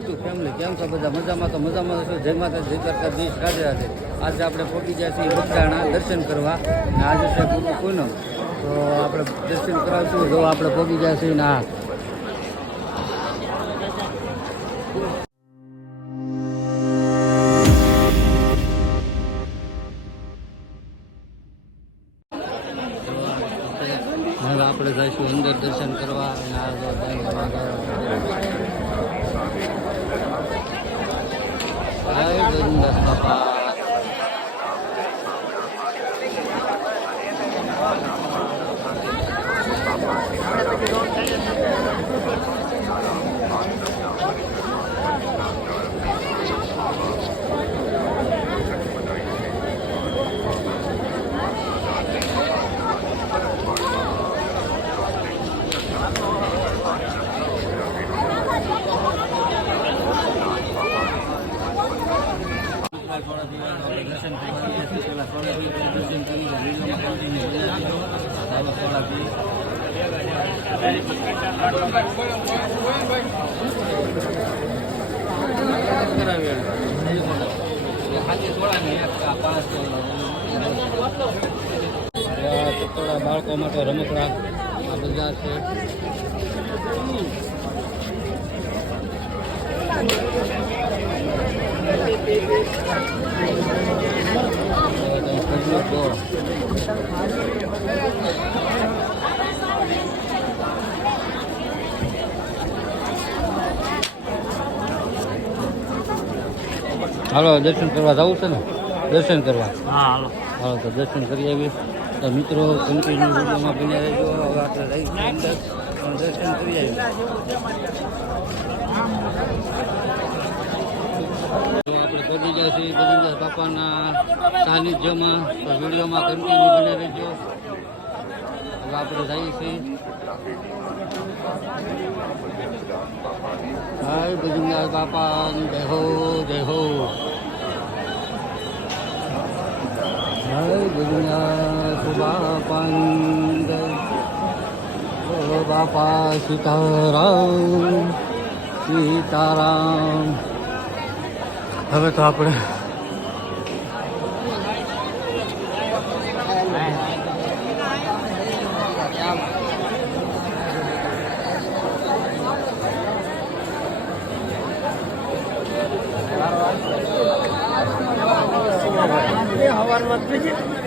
YouTube family કેમ છો બધા મજામાં? તો મજામાં છો. જય માતા જય કરતા દેશ રાધે રાધે. આજે આપણે પહોંચી ગયા છીએ બગદાણા દર્શન કરવા અને આજે છે ગુરુ પૂનમ, તો આપણે દર્શન કરાવશું. જો આપણે પહોંચી ગયા છીએ ને હવે આપણે જઈશું અંદર દર્શન કરવા અને જય ગોવિંદાસ બાપા. દર્શન બાળકો માટે રમકડા આ બધા છે. હાલો દર્શન કરવા જવું છે ને? દર્શન કરવા હાલો તો દર્શન કરી આવીએ. તો મિત્રો કન્ટિન્યુ વિડીયોમાં બન્યા રહેજો. હવે આપણે રહીશું અંદર દર્શન કરી આવીએ. આપણે પહોંચી ગયા છીએ ગોવિંદાસ બાપાના સાનિધ્યમાં. તો વિડીયોમાં કન્ટિન્યુ બન્યા રહેજો. હવે આપણે જઈએ છીએ. હાય ગોવિંદાસ બાપા જય હો જય હો. હાય ગોવિંદાસ બાપા જય હો. બાપા સીતારામ સીતારામ. હવે તો આપણે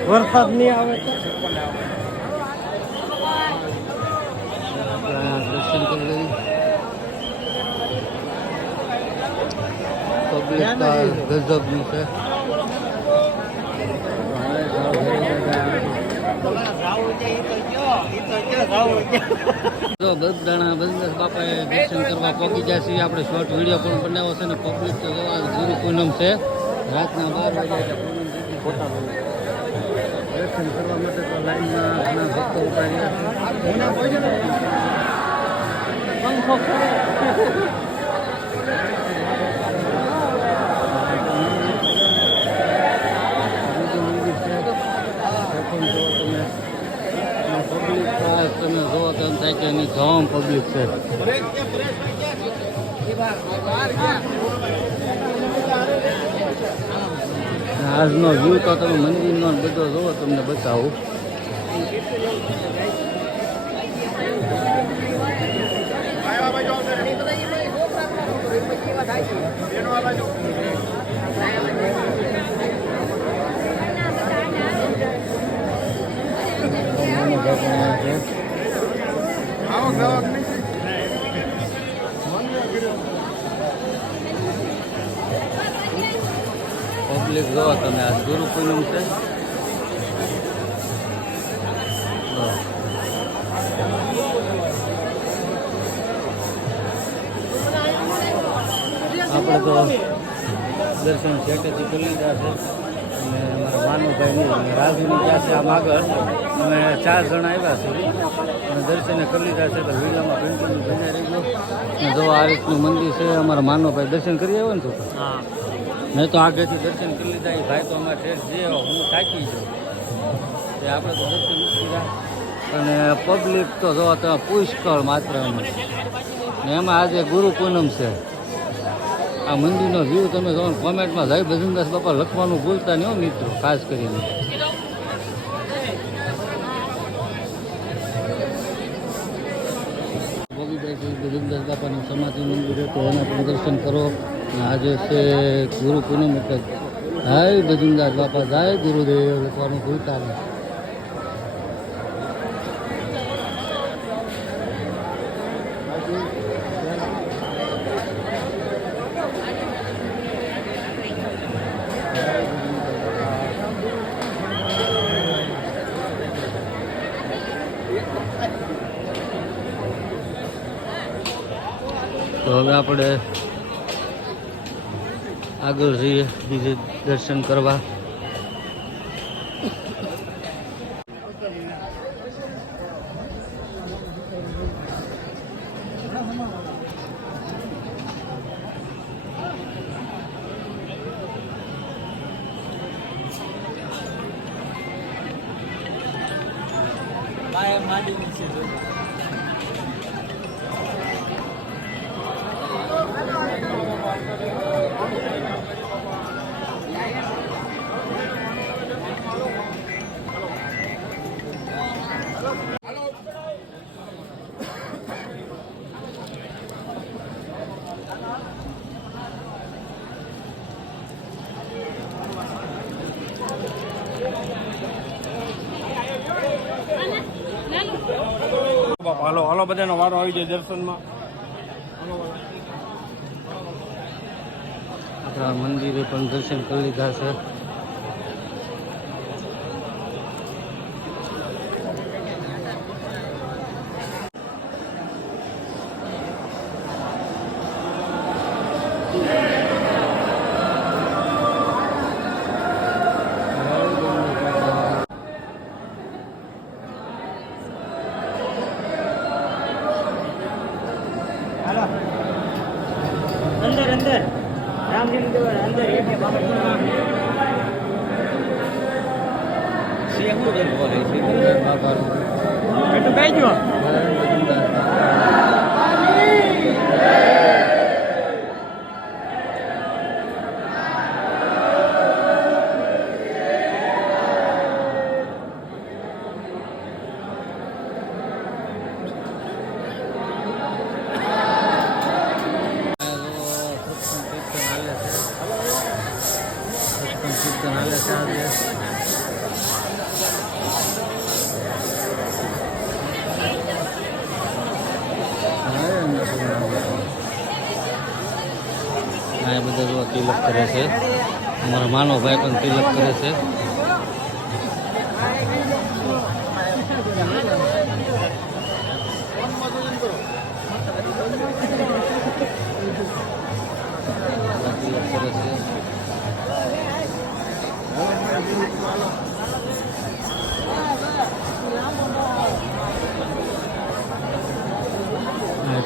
વરસાદ નહીં આવે દર્શન કરી લઈ. પબ્લિક ગજબની છે. બગદાણા ગોવિંદાસ બાપાએ દર્શન કરવા પહોંચી ગયા છીએ. આપણે શોર્ટ વિડીયો પણ બનાવ્યો છે ને પબ્લિક તો ગુરુ પૂનમ છે. રાતના 12 વાગ્યા દર્શન કરવા માટે તો લાઈનમાં ઘણા ભક્તો ઉભા રહ્યા તમે જોવો તો એમ થાય કે એની તમામ પબ્લિક છે. આજનો વ્યૂ તો તમે મંદિરનો બધો જોવો, તમને બતાવું. પબ્લિક જોવો તમે, આ ગુરુ પૂનમ છે. આપણે તો દર્શન શેટેથી કરી લીધા છે અને અમારા ભાનુભાઈની અને રાજુની ત્યાં છે આમ આગળ. અમે 4 જણા આવ્યા છીએ અને દર્શને કરી લીધા છે. તો વિડીયોમાં કન્ટિન્યુ બન્યા રહીજો. જો આ રીતનું મંદિર છે. અમારા માનવભાઈ દર્શન કરી આવ્યો ને તું તો? મેં તો આગળથી દર્શન કરી લીધા. એ ભાઈ તો અમારે ઠેર જે હું થાકી ગયો. તે આપણે તો દર્શન નથી કર્યા અને પબ્લિક તો જોવા તો પુષ્કળ માત્રામાં. ને એમાં આજે ગુરુ પૂનમ છે. આ મંદિરનો વ્યૂ તમે જો કોમેન્ટમાં જય ભજનદાસ બાપા લખવાનું ભૂલતા નહીં હો મિત્રો, ખાસ કરીને. ભજનદાસ બાપાનું સમાધિ મંદિર હતું એના પણ દર્શન કરો. આજે છે ગુરુ પૂનમ એટલે જય ભજનદાસ બાપા જય ગુરુદેવ લખવાનું ભૂલતા નહીં. તો હવે આપણે આગળ જઈએ બીજે દર્શન કરવા. હાલો હાલો, બધાનો વારો આવી જાય દર્શનમાં. આપણા મંદિરે પણ દર્શન કરી લીધા છે. अंदर अंदर रामजी मंदिर अंदर આ બધા જો તિલક કરે છે. અમારા માનો ભાઈ પણ તિલક કરે છે.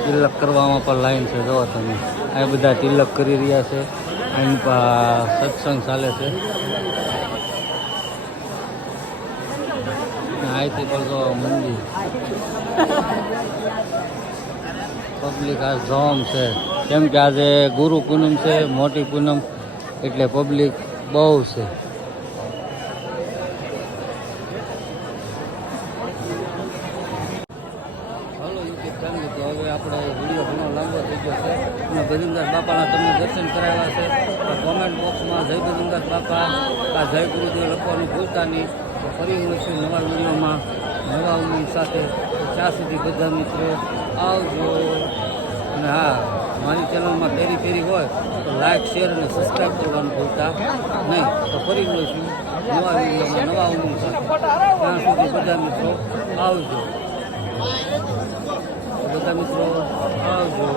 તિલક કરવામાં પણ લાઈન છે. જો તમે આ બધા તિલક કરી રહ્યા છે. અહીં સત્સંગ ચાલે છે. અહીંથી પણ જો મંદિર પબ્લિક આ જોમ છે. કેમ કે આજે ગુરુ પૂનમ છે, મોટી પૂનમ, એટલે પબ્લિક બહુ છે. હવે આપણે વિડીયો ઘણો લાંબો થઈ ગયો છે અને ભજનદાસ બાપાના તમને દર્શન કરાવ્યા છે. કોમેન્ટ બોક્સમાં જય ભજનદાસ બાપા આ જય ગુરુદેવ લખવાનું ભૂલતા નહીં. તો ફરી મળીશું નવા વિડીયોમાં નવા ઉમંગ સાથે. ત્યાં સુધી બધા મિત્રો આવજો. અને હા, મારી ચેનલમાં ફેરી હોય તો લાઈક, શેર અને સબસ્ક્રાઈબ કરવાનું ભૂલતા નહીં. તો ફરી મળીશું નવા વિડીયોમાં નવા ઉમંગ સાથે. ત્યાં સુધી બધા મિત્રો આવજો. બધા મિત્રો આવજો.